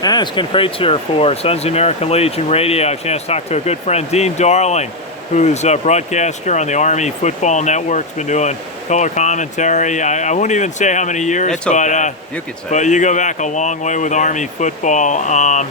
And it's Ken Kraetzer for Sons of the American Legion Radio. I have a chance to talk to a good friend, Dean Darling, who's a broadcaster on the Army Football Network. Been doing color commentary. I won't even say how many years, it's okay. You could say. But you go back a long way with Army football.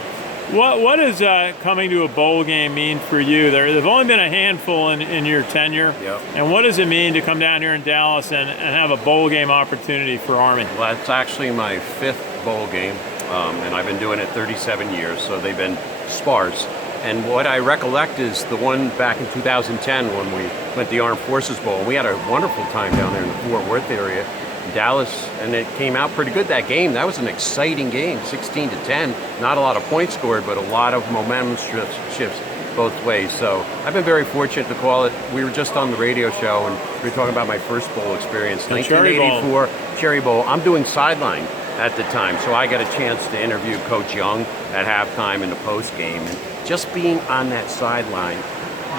What does coming to a bowl game mean for you? There've only been a handful in your tenure. Yep. And what does it mean to come down here in Dallas and have a bowl game opportunity for Army? Well, it's actually my 5th bowl game, and I've been doing it 37 years, so they've been sparse. And what I recollect is the one back in 2010 when we went to the Armed Forces Bowl. And we had a wonderful time down there in the Fort Worth area. Dallas, and it came out pretty good that game. That was an exciting game, 16-10. Not a lot of points scored, but a lot of momentum shifts both ways. So I've been very fortunate to call it. We were just on the radio show, and we were talking about my first bowl experience, 1984 Cherry Bowl. I'm doing sideline at the time, so I got a chance to interview Coach Young at halftime in the post game. And just being on that sideline,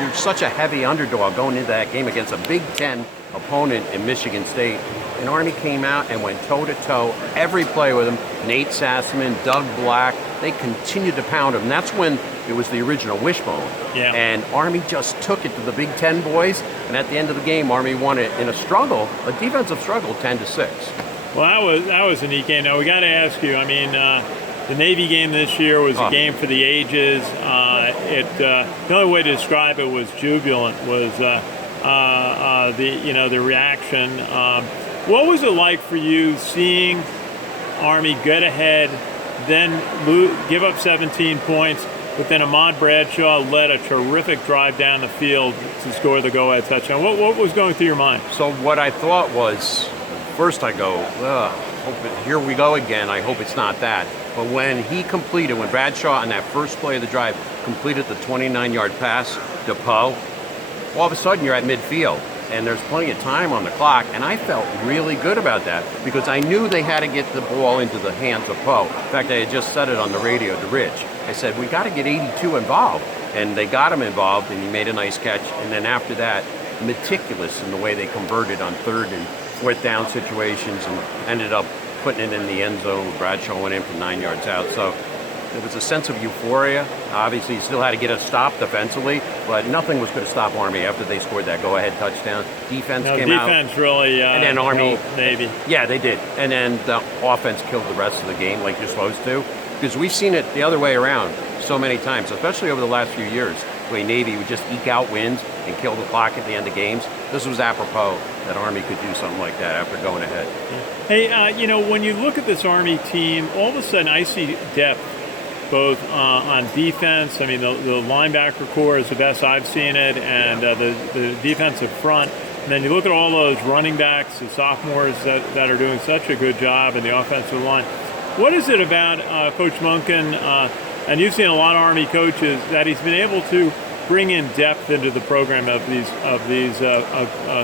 you're such a heavy underdog going into that game against a Big Ten opponent in Michigan State. And Army came out and went toe-to-toe every play with them. Nate Sassman, Doug Black, they continued to pound them. And that's when it was the original wishbone. Yeah. And Army just took it to the Big Ten boys. And at the end of the game, Army won it in a struggle, a defensive struggle, 10-6. Well, that was a neat game. Now, we got to ask you, I mean, the Navy game this year was a game for the ages. The only way to describe it was jubilant, was the reaction. What was it like for you seeing Army get ahead, then give up 17 points, but then Ahmad Bradshaw led a terrific drive down the field to score the go-ahead touchdown? What was going through your mind? So what I thought was, first I go, here we go again. I hope it's not that. But when Bradshaw on that first play of the drive completed the 29-yard pass to Poe, all of a sudden you're at midfield. And there's plenty of time on the clock, and I felt really good about that because I knew they had to get the ball into the hands of Poe. In fact, I had just said it on the radio to Rich. I said, we got to get 82 involved. And they got him involved, and he made a nice catch. And then after that, meticulous in the way they converted on 3rd and 4th down situations and ended up putting it in the end zone. Bradshaw went in from 9 yards out. So there was a sense of euphoria. Obviously, you still had to get a stop defensively, but nothing was going to stop Army after they scored that go-ahead touchdown. Defense came out. Defense really and then Army, Navy. Yeah, they did. And then the offense killed the rest of the game like you're supposed to, because we've seen it the other way around so many times, especially over the last few years, the way Navy would just eke out wins and kill the clock at the end of games. This was apropos that Army could do something like that after going ahead. Hey, when you look at this Army team, all of a sudden I see depth both on defense. I mean, the linebacker core is the best I've seen it, and the defensive front. And then you look at all those running backs, the sophomores that are doing such a good job in the offensive line. What is it about Coach Monken, and you've seen a lot of Army coaches, that he's been able to bring in depth into the program of these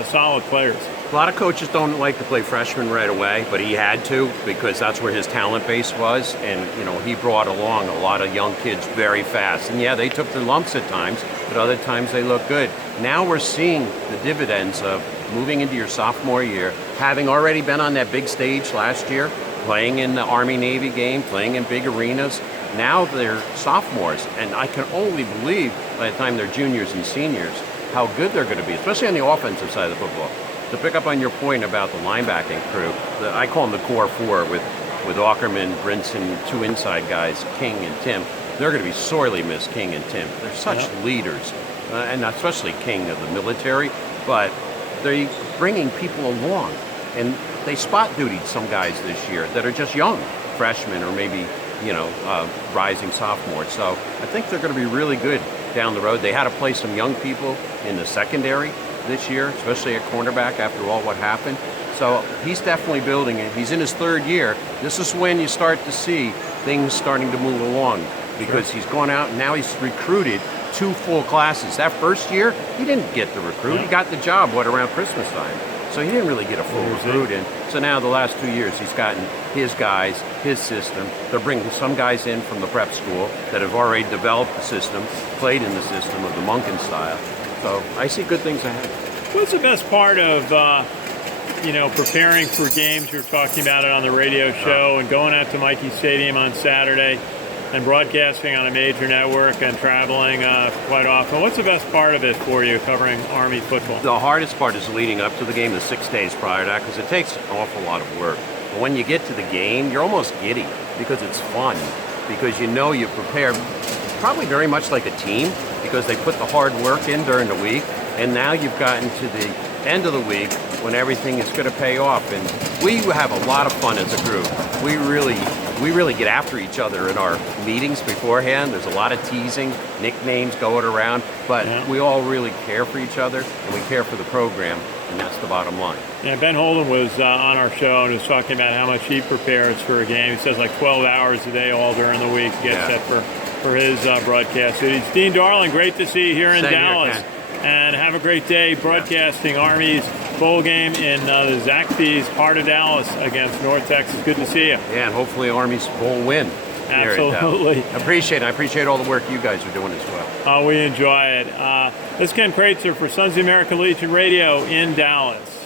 solid players? A lot of coaches don't like to play freshmen right away, but he had to because that's where his talent base was. And, he brought along a lot of young kids very fast. And, yeah, they took their lumps at times, but other times they looked good. Now we're seeing the dividends of moving into your sophomore year, having already been on that big stage last year, playing in the Army-Navy game, playing in big arenas. Now they're sophomores, and I can only believe by the time they're juniors and seniors how good they're going to be, especially on the offensive side of the football. To pick up on your point about the linebacking crew, I call them the core four with Aukerman, Brinson, 2 inside guys, King and Tim. They're going to be sorely missed, King and Tim. They're such leaders, and especially King of the military, but they're bringing people along. And they spot dutied some guys this year that are just young, freshmen or maybe, rising sophomores. So I think they're going to be really good down the road. They had to play some young people in the secondary this year, especially at cornerback after all what happened. So he's definitely building it. He's in his 3rd year. This is when you start to see things starting to move along because he's gone out and now he's recruited 2 full classes. That first year, he didn't get the recruit. He got the job, around Christmas time. So he didn't really get a full recruit in. So now the last 2 years, he's gotten his guys, his system. They're bringing some guys in from the prep school that have already developed the system, played in the system of the Monken style. So I see good things ahead. What's the best part of, preparing for games? You were talking about it on the radio show and going out to Michie Stadium on Saturday. and broadcasting on a major network and traveling quite often. What's the best part of it for you, covering Army football? The hardest part is leading up to the game, the 6 days prior to that, because it takes an awful lot of work. But when you get to the game, you're almost giddy because it's fun, because you know you've prepared probably very much like a team, because they put the hard work in during the week, and now you've gotten to the end of the week when everything is going to pay off. And we have a lot of fun as a group. We really get after each other in our meetings beforehand. There's a lot of teasing, nicknames going around, but we all really care for each other, and we care for the program, and that's the bottom line. Yeah, Ben Holden was on our show and was talking about how much he prepares for a game. He says like 12 hours a day all during the week to get set for his broadcast duties. Dean Darling, great to see you here in Dallas. And have a great day broadcasting Army's bowl game in the Zaxby's heart of Dallas against North Texas. Good to see you. Yeah, and hopefully Army's bowl win. Absolutely. I appreciate all the work you guys are doing as well. We enjoy it. This is Ken Kraetzer for Sons of the American Legion Radio in Dallas.